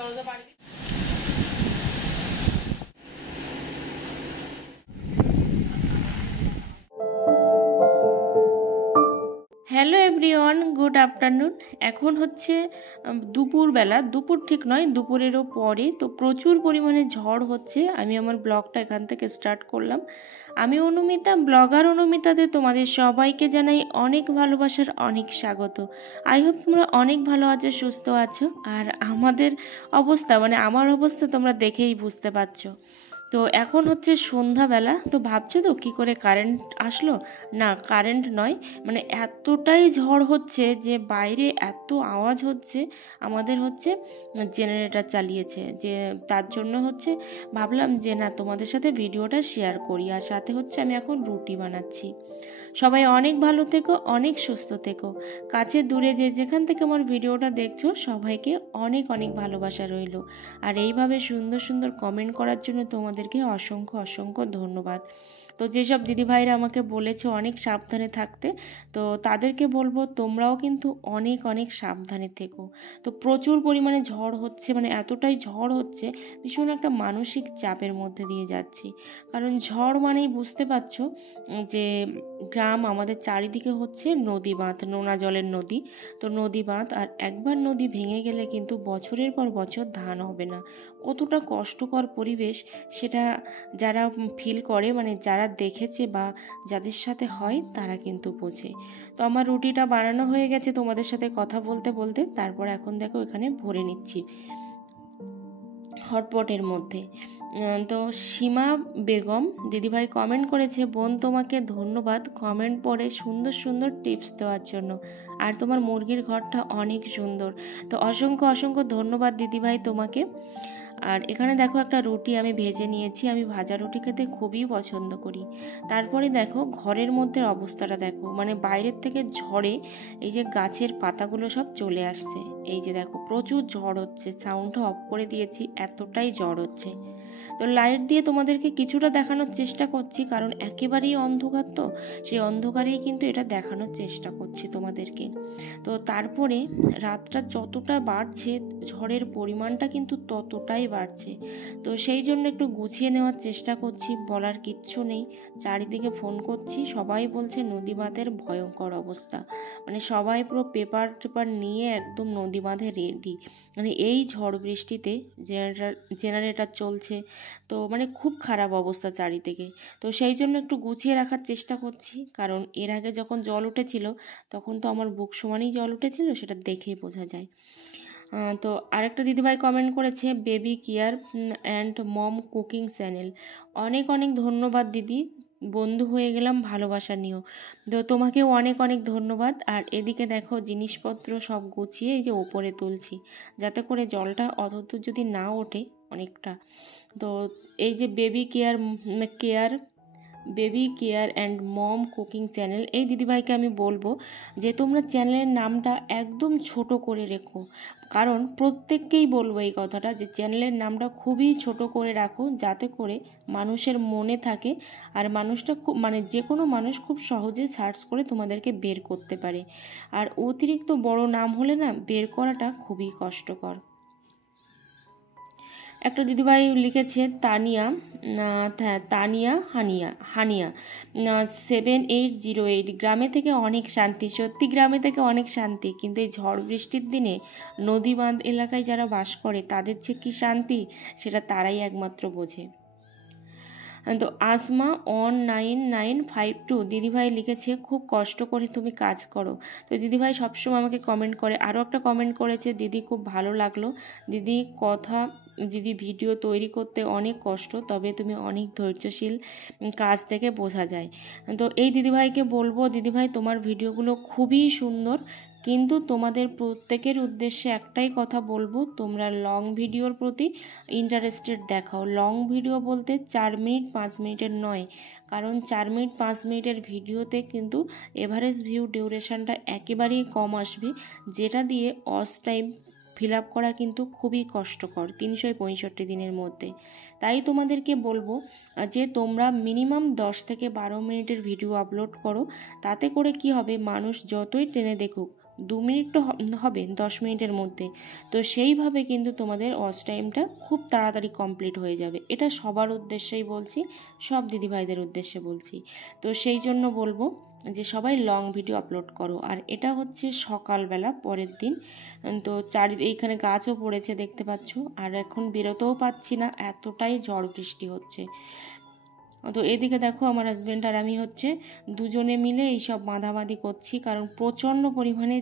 দরজা পাড়ি hello everyone, good afternoon. এখন হচ্ছে দুপুরবেলা, দুপুর ঠিক নয়, দুপুরেরও পরে। তো প্রচুর পরিমাণে ঝড় হচ্ছে। আমি আমার ব্লগটা এখান থেকে স্টার্ট করলাম। আমি অনুমিতা, ব্লগার অনুমিতাতে তোমাদের সবাইকে জানাই অনেক ভালোবাসার, অনেক স্বাগত। আই হোপ তোমরা অনেক ভালো আছো, সুস্থ আছো। আর আমাদের অবস্থা, মানে আমার অবস্থা তোমরা দেখেই বুঝতে পারছো। তো এখন হচ্ছে সন্ধ্যাবেলা। তো ভাবছো তো কী করে কারেন্ট আসলো? না, কারেন্ট নয়, মানে এতটাই ঝড় হচ্ছে যে বাইরে এত আওয়াজ হচ্ছে। আমাদের হচ্ছে জেনারেটর চালিয়েছে, যে তার জন্য হচ্ছে ভাবলাম যে না, তোমাদের সাথে ভিডিওটা শেয়ার করি। আর সাথে হচ্ছে আমি এখন রুটি বানাচ্ছি। সবাই অনেক ভালো থেকো, অনেক সুস্থ থেকো। কাছে দূরে যে যেখান থেকে আমার ভিডিওটা দেখছো, সবাইকে অনেক অনেক ভালোবাসা রইল। আর এইভাবে সুন্দর সুন্দর কমেন্ট করার জন্য তোমাদেরকে অসংখ্য অসংখ্য ধন্যবাদ। তো যেসব দিদিভাইরা আমাকে বলেছো অনেক সাবধানে থাকতে, তো তাদেরকে বলবো তোমরাও কিন্তু অনেক অনেক সাবধানে থেকো। তো প্রচুর পরিমাণে ঝড় হচ্ছে, মানে এতটাই ঝড় হচ্ছে, ভীষণ একটা মানসিক চাপের মধ্যে দিয়ে যাচ্ছি। কারণ ঝড় মানেই বুঝতে পারছো যে গ্রাম, আমাদের চারিদিকে হচ্ছে নদী বাঁধ, নোনা জলের নদী। তো নদী বাঁধ, আর একবার নদী ভেঙে গেলে কিন্তু বছরের পর বছর ধান হবে না। কতটা কষ্টকর পরিবেশ সেটা যারা ফিল করে, মানে যারা দেখেছে বা যাদের সাথে হয়, তারা কিন্তু বোঝে। তো আমার রুটিটা বানানো হয়ে গেছে তোমাদের সাথে কথা বলতে বলতে। তারপর এখন দেখো এখানে ভরে নিচ্ছি হটপটের মধ্যে। তো সীমা বেগম দিদিভাই কমেন্ট করেছে, বোন তোমাকে ধন্যবাদ কমেন্ট পড়ে সুন্দর সুন্দর টিপস দেওয়ার জন্য। আর তোমার মুরগির ঘরটা অনেক সুন্দর। তো অসংখ্য অসংখ্য ধন্যবাদ দিদিভাই তোমাকে। আর এখানে দেখো একটা রুটি আমি ভেজে নিয়েছি। আমি ভাজা রুটি খেতে খুবই পছন্দ করি। তারপরে দেখো ঘরের মধ্যে অবস্থাটা দেখো, মানে বাইরের থেকে ঝড়ে এই যে গাছের পাতাগুলো সব চলে আসছে। এই যে দেখো প্রচুর ঝড় হচ্ছে, সাউন্ডটা অফ করে দিয়েছি, এতটাই ঝড় হচ্ছে। তো লাইট দিয়ে তোমাদেরকে কিছুটা দেখানোর চেষ্টা করছি, কারণ একেবারেই অন্ধকার। তো সেই অন্ধকারেই কিন্তু এটা দেখানোর চেষ্টা করছি তোমাদেরকে। তো তারপরে রাতটা যতটা বাড়ছে, ঝড়ের পরিমাণটা কিন্তু ততটাই বাড়ছে। তো সেই জন্য একটু গুছিয়ে নেওয়ার চেষ্টা করছি, বলার কিচ্ছু নেই। চারিদিকে ফোন করছি, সবাই বলছে নদী বাঁধের ভয়ঙ্কর অবস্থা। মানে সবাই পুরো পেপার টেপার নিয়ে একদম নদী বাঁধে রেডি। মানে এই ঝড় বৃষ্টিতে জেনারেটর চলছে, তো মানে খুব খারাপ অবস্থা চারিদিকে। তো সেই জন্য একটু গুছিয়ে রাখার চেষ্টা করছি, কারণ এর আগে যখন জল উঠেছিল তখন তো আমার বুক সমানই জল উঠেছিল, সেটা দেখেই বোঝা যায়। তো আরেকটা দিদিভাই কমেন্ট করেছে, baby care and mom cooking channel. অনেক অনেক ধন্যবাদ দিদি, বন্ধু হয়ে গেলাম, ভালোবাসা নিও। তো তোমাকেও অনেক অনেক ধন্যবাদ। আর এদিকে দেখো জিনিসপত্র সব গুছিয়ে এই যে ওপরে তুলছি, যাতে করে জলটা অতদূর যদি না ওঠে অনেকটা। তো এই যে baby care and mom cooking channel, এই দিদিভাইকে আমি বলবো যে তোমরা চ্যানেলের নামটা একদম ছোট করে রেখো। কারণ প্রত্যেককেই বলবো এই কথাটা, যে চ্যানেলের নামটা খুবই ছোট করে রাখো, যাতে করে মানুষের মনে থাকে। আর মানুষটা খুব, মানে যে কোনো মানুষ খুব সহজে সার্চ করে তোমাদেরকে বের করতে পারে। আর অতিরিক্ত বড় নাম হলে না, বের করাটা খুবই কষ্টকর। একটা দিদিভাই লিখেছে তানিয়া হানিয়া 7808, গ্রামে থেকে অনেক শান্তি। সত্যি গ্রামে থেকে অনেক শান্তি, কিন্তু এই ঝড় বৃষ্টির দিনে নদী বাঁধ এলাকায় যারা বাস করে তাদের যে কী শান্তি, সেটা তারাই একমাত্র বোঝে। তো আসমা 1992 দিদিভাই লিখেছে, খুব কষ্ট করে তুমি কাজ করো। তো দিদিভাই সবসময় আমাকে কমেন্ট করে। আরও একটা কমেন্ট করেছে, দিদি খুব ভালো লাগলো, দিদি ভিডিও তৈরি করতে অনেক কষ্ট, তবে তুমি অনেক ধৈর্যশীল, কাজ থেকে বোঝা যায়। তো এই দিদিভাইকে বলবো, দিদিভাই তোমার ভিডিওগুলো খুবই সুন্দর, কিন্তু তোমাদের প্রত্যেকের উদ্দেশ্যে একটাই কথা বলবো, তোমরা লং ভিডিওর প্রতি ইন্টারেস্টেড দেখাও। লং ভিডিও বলতে 4 মিনিট 5 মিনিটের নয়, কারণ 4 মিনিট 5 মিনিটের ভিডিওতে কিন্তু এভারেজ ভিউ ডিউরেশনটা একেবারেই কম আসবে, যেটা দিয়ে ওয়াচ টাইম ফিল আপ করা কিন্তু খুবই কষ্টকর 365 দিনের মধ্যে। তাই তোমাদেরকে বলবো যে তোমরা মিনিমাম 10 থেকে 12 মিনিটের ভিডিও আপলোড করো। তাতে করে কি হবে, মানুষ যতই টেনে দেখুক, 2 মিনিট তো হবে 10 মিনিটের মধ্যে। তো সেইভাবে কিন্তু তোমাদের ওয়াচ টাইমটা খুব তাড়াতাড়ি কমপ্লিট হয়ে যাবে। এটা সবার উদ্দেশ্যেই বলছি, সব দিদিভাইদের উদ্দেশ্যে বলছি। তো সেই জন্য বলবো যে সবাই লং ভিডিও আপলোড করো। আর এটা হচ্ছে সকালবেলা পরের দিন। তো এইখানে গাছও পড়েছে দেখতে পাচ্ছ। আর এখন বেরোতেও পাচ্ছি না, এতটাই ঝড় বৃষ্টি হচ্ছে। তো এদিকে দেখো আমার হাজব্যান্ড আর আমি হচ্ছে দুজনে মিলে এইসব বাঁধাবাঁধি করছি, কারণ প্রচণ্ড পরিমাণে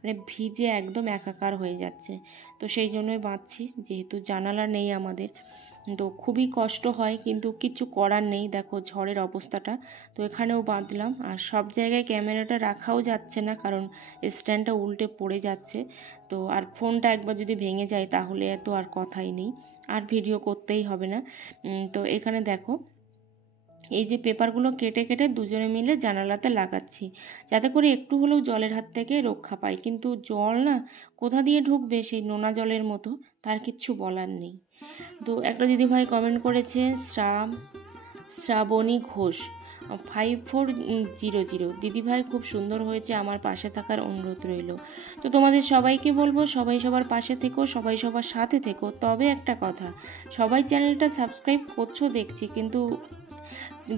মানে ভিজে একদম একাকার হয়ে যাচ্ছে। তো সেই জন্যই বাঁধছি, যেহেতু জানালা নেই আমাদের, তো খুবই কষ্ট হয়, কিন্তু কিছু করার নেই। দেখো ঝড়ের অবস্থাটা, তো এখানেও বাঁধলাম। আর সব জায়গায় ক্যামেরাটা রাখাও যাচ্ছে না, কারণ স্ট্যান্ডটা উল্টে পড়ে যাচ্ছে। তো আর ফোনটা একবার যদি ভেঙে যায় তাহলে তো আর কথাই নেই, আর ভিডিও করতেই হবে না। তো এখানে দেখো এই যে পেপারগুলো কেটে কেটে দুজনে মিলে জানালাতে লাগাচ্ছি, যাতে করে একটু হলেও জলের হাত থেকে রক্ষা পাই। কিন্তু জল না কোথা দিয়ে ঢুকবে, সেই নোনা জলের মতো, তার কিচ্ছু বলার নেই। তো একটা দিদিভাই কমেন্ট করেছে শ্রাবণী ঘোষ 5400, দিদিভাই খুব সুন্দর হয়েছে, আমার পাশে থাকার অনুরোধ রইল। তো তোমাদের সবাইকে বলবো সবাই সবার পাশে থেকো, সবাই সবার সাথে থেকো। তবে একটা কথা, সবাই চ্যানেলটা সাবস্ক্রাইব করছো দেখছি, কিন্তু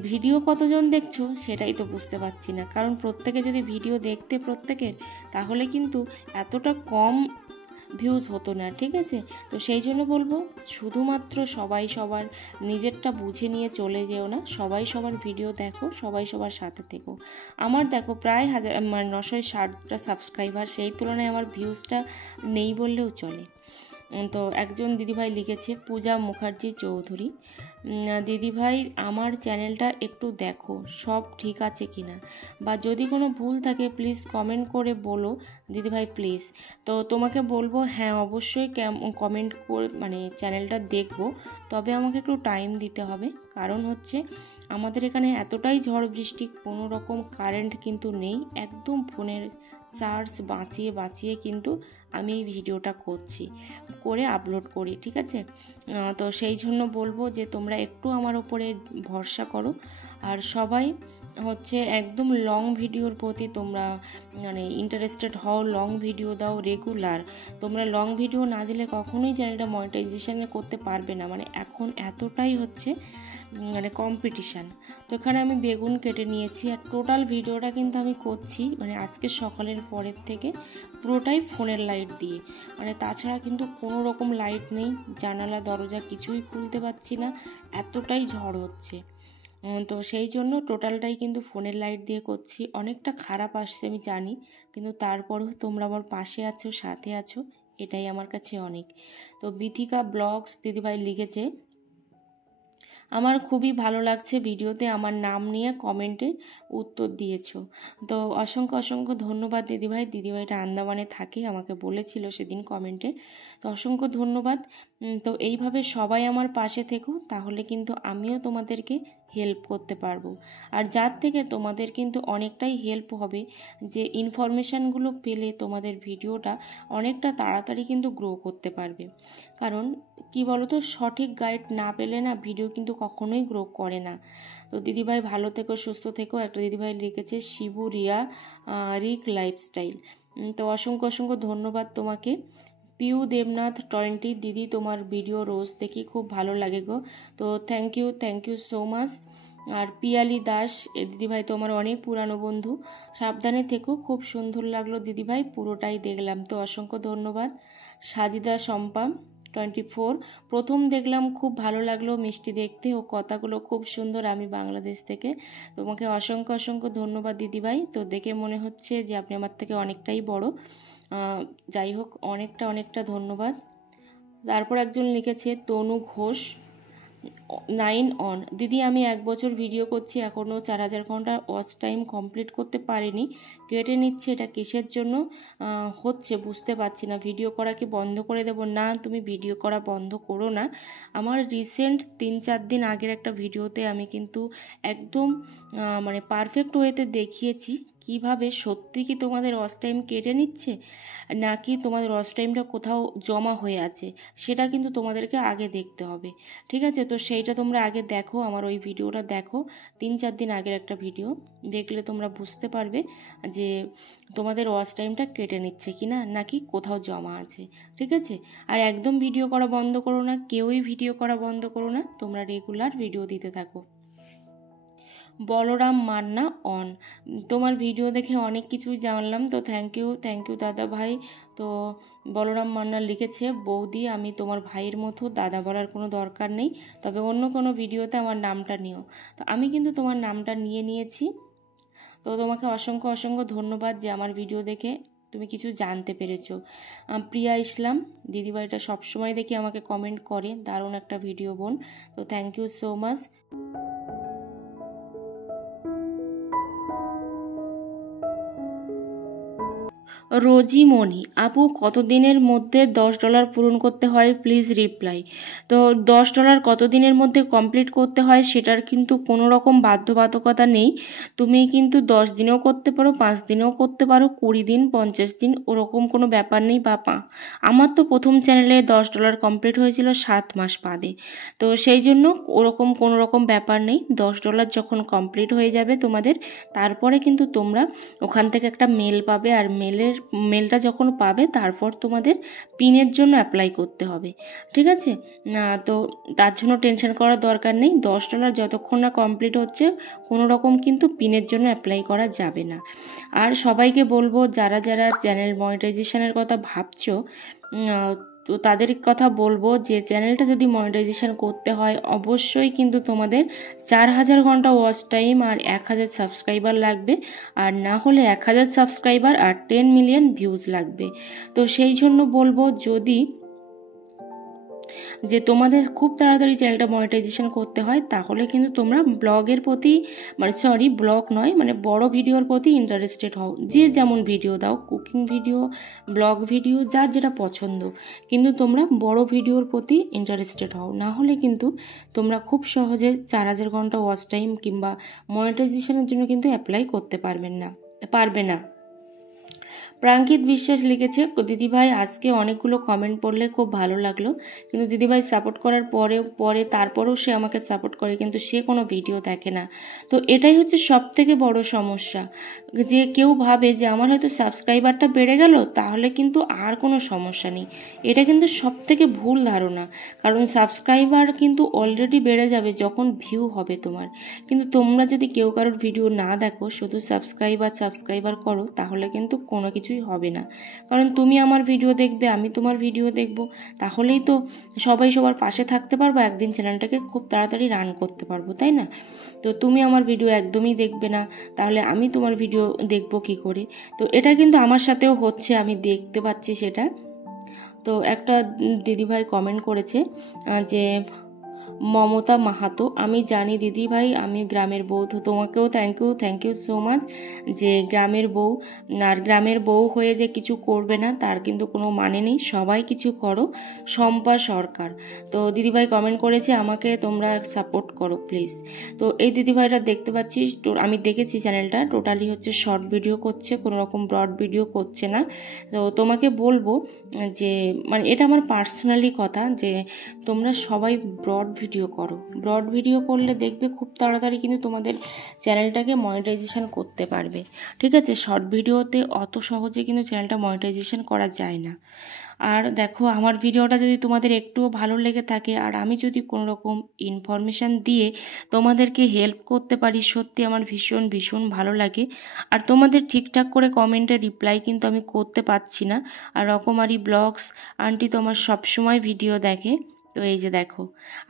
ভিডিও কতজন দেখছো সেটাই তো বুঝতে পারছি না। কারণ প্রত্যেকে যদি ভিডিও দেখতে প্রত্যেকের, তাহলে কিন্তু এতটা কম ভিউজ হতো না, ঠিক আছে? তো সেই জন্য বলবো শুধুমাত্র সবাই সবার নিজেরটা বুঝে নিয়ে চলে যেও না, সবাই সবার ভিডিও দেখো, সবাই সবার সাথে থেকো। আমার দেখো প্রায় 960টা সাবস্ক্রাইবার, সেই তুলনায় আমার ভিউজটা নেই বললেও চলে। তো একজন দিদিভাই লিখেছে পূজা মুখার্জি চৌধুরী, দিদিভাই আমার চ্যানেলটা একটু দেখো সব ঠিক আছে কি না, বা যদি কোনো ভুল থাকে প্লিজ কমেন্ট করে বলো দিদিভাই প্লিজ। তো তোমাকে বলবো হ্যাঁ অবশ্যই কমেন্ট করে মানে চ্যানেলটা দেখবো, তবে আমাকে একটু টাইম দিতে হবে। কারণ হচ্ছে আমাদের এখানে এতটাই ঝড় বৃষ্টি, কোনো রকম কারেন্ট কিন্তু নেই, একদম ফোনের চার্জ বাঁচিয়ে বাঁচিয়ে কিন্তু আমি এই ভিডিওটা করে আপলোড করি, ঠিক আছে? তো সেই জন্য বলবো যে তোমরা একটু আমার উপরে ভরসা করো। আর সবাই হচ্ছে একদম লং ভিডিওর প্রতি তোমরা মানে ইন্টারেস্টেড হও, লং ভিডিও দাও রেগুলার। তোমরা লং ভিডিও না দিলে কখনোই চ্যানেলটা মনিটাইজেশন করতে পারবে না, মানে এখন এতটাই হচ্ছে মানে কম্পিটিশান। তো এখানে আমি বেগুন কেটে নিয়েছি, আর টোটাল ভিডিওটা কিন্তু আমি করছি মানে আজকে সকালের পরের থেকে পুরোটাই ফোনের লাইট দিয়ে, মানে তাছাড়া কিন্তু কোনো রকম লাইট নেই, জানালা দরজা কিছুই খুলতে পারছি না, এতটাই ঝড় হচ্ছে। তো সেই জন্য টোটালটাই কিন্তু ফোনের লাইট দিয়ে করছি। অনেকটা খারাপ আসছে আমি জানি, কিন্তু তারপরেও তোমরা আমার পাশে আছো, সাথে আছো, এটাই আমার কাছে অনেক। তো বিথিকা ব্লগস দিদিভাই লিখেছে আমার খুবই ভালো লাগছে ভিডিওতে আমার নাম নিয়ে কমেন্টে উত্তর দিয়েছো। তো অসংখ্য অসংখ্য ধন্যবাদ দিদিভাই। দিদিভাইটা আন্দামানে থাকে, আমাকে বলেছিল সেদিন কমেন্টে। তো অসংখ্য ধন্যবাদ। তো এইভাবে সবাই আমার পাশে থেকো, তাহলে কিন্তু আমিও তোমাদেরকে হেল্প করতে পারবো। আর যার থেকে তোমাদের কিন্তু অনেকটাই হেল্প হবে, যে ইনফরমেশানগুলো পেলে তোমাদের ভিডিওটা অনেকটা তাড়াতাড়ি কিন্তু গ্রো করতে পারবে। কারণ কি বলো তো, সঠিক গাইড না পেলে না ভিডিও কিন্তু কখনোই গ্রো করে না। তো দিদিভাই ভালো থেকো, সুস্থ থেকো। একটা দিদিভাই লিখেছে শিবু রিয়া রিক লাইফস্টাইল। তো অসংখ্য অসংখ্য ধন্যবাদ তোমাকে। পিউ দেবনাথ 20 দিদি তোমার ভিডিও রোজ দেখি, খুব ভালো লাগে গো। তো থ্যাংক ইউ সো মাচ। আর পিয়ালি দাস দিদিভাই তো আমার অনেক পুরানো বন্ধু, সাবধানে থেকো, খুব সুন্দর লাগলো দিদিভাই, পুরোটাই দেখলাম। তো অসংখ্য ধন্যবাদ। সাজিদা শম্পা 24 প্রথম দেখলাম, খুব ভালো লাগলো, মিষ্টি দেখতে ও কথাগুলো খুব সুন্দর, আমি বাংলাদেশ থেকে। তোমাকে অসংখ্য অসংখ্য ধন্যবাদ দিদিভাই। তো দেখে মনে হচ্ছে যে আপনি আমার থেকে অনেকটাই বড়, যাই হোক অনেকটা ধন্যবাদ। তারপর একজন লিখেছে তনু ঘোষ 9 অন দিদি আমি 1 বছর ভিডিও করছি, এখনও 4000 ঘন্টা ওয়াচ টাইম কমপ্লিট করতে পারিনি, কেটে নিচ্ছে, এটা কিসের জন্য হচ্ছে বুঝতে পারছি না, ভিডিও করা কি বন্ধ করে দেব? না, তুমি ভিডিও করা বন্ধ করো না। আমার রিসেন্ট 3-4 দিন আগের একটা ভিডিওতে আমি কিন্তু একদম মানে পারফেক্ট ওয়েতে দেখিয়েছি কিভাবে সত্যি কি তোমাদের ওয়াচ টাইম কেটে নিচ্ছে নাকি তোমাদের ওয়াচ টাইমটা কোথাও জমা হয়ে আছে, সেটা কিন্তু তোমাদেরকে আগে দেখতে হবে। ঠিক আছে, তো সেইটা তোমরা আগে দেখো, আমার ওই ভিডিওটা দেখো, 3-4 দিন আগের একটা ভিডিও দেখলে তোমরা বুঝতে পারবে যে তোমাদের ওয়াচ টাইমটা কেটে নিচ্ছে কি না নাকি কোথাও জমা আছে। ঠিক আছে, আর একদম ভিডিও করা বন্ধ করো না, কেউই ভিডিও করা বন্ধ করো না, তোমরা রেগুলার ভিডিও দিতে থাকো। বলরাম মান্না অন, তোমার ভিডিও দেখে অনেক কিছুই জানলাম, তো থ্যাংক ইউ দাদা ভাই। তো বলরাম মান্না লিখেছে, বৌদি আমি তোমার ভাইয়ের মতো, দাদা বলার কোনো দরকার নেই, তবে অন্য কোনো ভিডিওতে আমার নামটা নিও। তো আমি কিন্তু তোমার নামটা নিয়েছি। তো তোমাকে অসংখ্য ধন্যবাদ যে আমার ভিডিও দেখে তুমি কিছু জানতে পেরেছো। প্রিয়া ইসলাম দিদিভাইটা সবসময় দেখি আমাকে কমেন্ট করে, দারুণ একটা ভিডিও বোন, তো থ্যাংক ইউ সো মাচ। রোজিমণি আপু, কতদিনের মধ্যে $10 পূরণ করতে হয় প্লিজ রিপ্লাই। তো $10 কতদিনের মধ্যে কমপ্লিট করতে হয় সেটার কিন্তু কোনো রকম বাধ্যবাধকতা নেই। তুমি কিন্তু 10 দিনেও করতে পারো, 5 দিনেও করতে পারো, 20 দিন, 50 দিন, ওরকম কোনো ব্যাপার নেই। আমার তো প্রথম চ্যানেলে $10 কমপ্লিট হয়েছিল 7 মাস বাদে, তো সেই জন্য ওরকম কোনো রকম ব্যাপার নেই। $10 যখন কমপ্লিট হয়ে যাবে তোমাদের, তারপরে কিন্তু তোমরা ওখান থেকে একটা মেল পাবে, আর মেলটা যখন পাবে তারপর তোমাদের পিনের জন্য অ্যাপ্লাই করতে হবে। ঠিক আছে, তো তার জন্য টেনশন করার দরকার নেই। $10 যতক্ষণ না কমপ্লিট হচ্ছে কোনো রকম কিন্তু পিনের জন্য অ্যাপ্লাই করা যাবে না। আর সবাইকে বলবো, যারা চ্যানেল মনিটাইজেশনের কথা ভাবছো, তো তাদের কথা বলবো যে চ্যানেলটা যদি মনিটাইজেশন করতে হয় অবশ্যই কিন্তু তোমাদের 4000 ঘন্টা ওয়াচ টাইম আর 1000 সাবস্ক্রাইবার লাগবে, আর না হলে 1000 সাবস্ক্রাইবার আর 10 মিলিয়ন ভিউজ লাগবে। তো সেই জন্য বলবো যে তোমাদের খুব তাড়াতাড়ি চ্যানেলটা মনিটাইজেশন করতে হয়, তাহলে কিন্তু তোমরা ব্লগের প্রতি ব্লগ নয়, বড় ভিডিওর প্রতি ইন্টারেস্টেড হও। যে যেমন ভিডিও দাও, কুকিং ভিডিও, ব্লগ ভিডিও, যার যেটা পছন্দ, কিন্তু তোমরা বড় ভিডিওর প্রতি ইন্টারেস্টেড হও, না হলে কিন্তু তোমরা খুব সহজে 4000 ঘন্টা ওয়াচ টাইম কিংবা মনিটাইজেশনের জন্য কিন্তু অ্যাপ্লাই করতে পারবে না। প্রাঙ্কিত বিশ্বাস লিখেছে, দিদিভাই আজকে অনেকগুলো কমেন্ট পড়লে খুব ভালো লাগলো, কিন্তু দিদিভাই সাপোর্ট করার তারপরেও সে আমাকে সাপোর্ট করে, কিন্তু সে কোনো ভিডিও দেখে না। তো এটাই হচ্ছে সব থেকে বড় সমস্যা, যে কেউ ভাবে যে আমার হয়তো সাবস্ক্রাইবারটা বেড়ে গেল তাহলে কিন্তু আর কোনো সমস্যা নেই। এটা কিন্তু সব থেকে ভুল ধারণা, কারণ সাবস্ক্রাইবার কিন্তু অলরেডি বেড়ে যাবে যখন ভিউ হবে তোমার। কিন্তু তোমরা যদি কেউ কারোর ভিডিও না দেখো, শুধু সাবস্ক্রাইবার করো, তাহলে কিন্তু কোনো কিছুই হবে না। কারণ তুমি আমার ভিডিও দেখবে, আমি তোমার ভিডিও দেখব, তাহলেই তো সবাই সবার পাশে থাকতে পারবো, একদিন চ্যানেলটাকে খুব তাড়াতাড়ি রান করতে পারবো, তাই না? তো তুমি আমার ভিডিও একদমই দেখবে না, তাহলে আমি তোমার ভিডিও দেখব কি করে? তো এটা কিন্তু আমার সাথেও হচ্ছে, আমি দেখতে পাচ্ছি সেটা। তো একটা দিদিভাই কমেন্ট করেছে যে মমতা মাহাতো, আমি জানি দিদি ভাই আমি গ্রামের বউ, তো তোমাকেও থ্যাংক ইউ সো মাচ যে গ্রামের বউ, আর গ্রামের বউ হয়ে যে কিছু করবে না তার কিন্তু কোনো মানে নেই, সবাই কিছু করো। শম্পা সরকার, তো দিদিভাই কমেন্ট করেছে আমাকে তোমরা সাপোর্ট করো প্লিজ। তো এই দিদিভাইটা দেখতে পাচ্ছি, আমি দেখেছি চ্যানেলটা টোটালি হচ্ছে শর্ট ভিডিও করছে, কোনো রকম ব্রড ভিডিও করছে না। তো তোমাকে বলবো যে এটা আমার পার্সোনালি কথা, যে তোমরা সবাই ব্রড ভিডিও করো। ব্রড ভিডিও করলে দেখবে খুব তাড়াতাড়ি কিন্তু তোমাদের চ্যানেলটাকে মনিটাইজেশন করতে পারবে। ঠিক আছে, শর্ট ভিডিওতে অত সহজে কিন্তু চ্যানেলটা মনিটাইজেশন করা যায় না। আর দেখো, আমার ভিডিওটা যদি তোমাদের একটুও ভালো লেগে থাকে, আর আমি যদি কোনো রকম ইনফরমেশান দিয়ে তোমাদেরকে হেল্প করতে পারি, সত্যি আমার ভীষণ ভালো লাগে। আর তোমাদের ঠিকঠাক করে কমেন্টে রিপ্লাই কিন্তু আমি করতে পারছি না। আর রকমারি ব্লগস আন্টি তো আমার সবসময় ভিডিও দেখে। তো এই যে দেখো,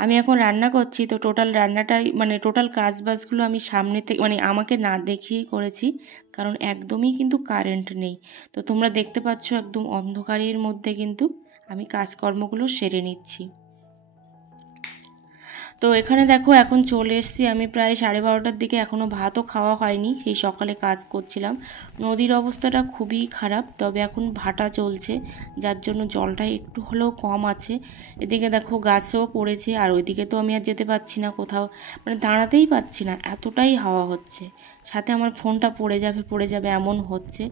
আমি এখন রান্না করছি, তো টোটাল রান্নাটাই টোটাল কাজবাজগুলো আমি সামনে থেকে আমাকে না দেখিয়েই করেছি, কারণ একদমই কিন্তু কারেন্ট নেই। তো তোমরা দেখতে পাচ্ছ একদম অন্ধকারের মধ্যে কিন্তু আমি কাজকর্মগুলো সেরে নিচ্ছি। তো এখানে দেখো এখন চলে এসেছি আমি প্রায় 12:30টার দিকে, এখনও ভাতও খাওয়া হয়নি, সেই সকালে কাজ করছিলাম। নদীর অবস্থাটা খুবই খারাপ, তবে এখন ভাটা চলছে, যার জন্য জলটা একটু হলেও কম আছে। এদিকে দেখো গাছও পড়েছে, আর ওইদিকে তো আমি আর যেতে পারছি না কোথাও, দাঁড়াতেই পারছি না, এতটাই হাওয়া হচ্ছে। সাথে আমার ফোনটা পড়ে যাবে এমন হচ্ছে।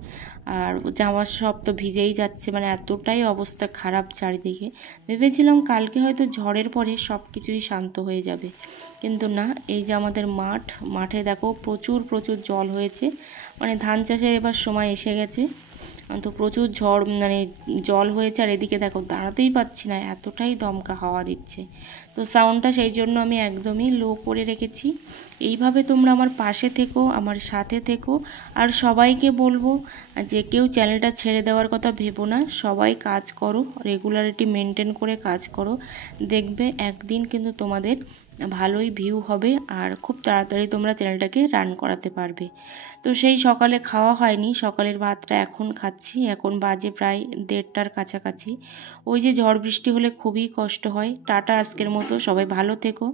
আর জামা সব তো ভিজেই যাচ্ছে, মানে এতটাই অবস্থা খারাপ চারিদিকে। ভেবেছিলাম কালকে হয়তো ঝড়ের পরে সব কিছুই শান্ত হয়ে যাবে, কিন্তু না। এই যে আমাদের মাঠে দেখো প্রচুর প্রচুর জল হয়েছে, মানে ধান চাষের এবার সময় এসে গেছে। তো প্রচুর ঝড় মানে জল হয়েছে, আর এদিকে দেখো দাঁড়াতেই পাচ্ছি না, এতটাই দমকা হাওয়া দিচ্ছে। তো সাউন্ডটা সেই জন্য আমি একদমই লো করে রেখেছি। এইভাবে তোমরা আমার পাশে থেকো, আমার সাথে থেকো। আর সবাইকে বলবো যে কেউ চ্যানেলটা ছেড়ে দেওয়ার কথা ভেবো না, সবাই কাজ করো, রেগুলারিটি মেনটেন করে কাজ করো। দেখবে একদিন কিন্তু তোমাদের ভালোই ভিউ হবে, আর খুব তাড়াতাড়ি তোমরা চ্যানেলটাকে রান করাতে পারবে। তো সেই সকালে খাওয়া হয়নি, সকালের ভাতটা এখন খাচ্ছি। এখন বাজে প্রায় 1:30টার কাছাকাছি। ওই যে ঝড় বৃষ্টি হলে খুবই কষ্ট হয়। টাটা আজকের মতো, সবাই ভালো থেকো।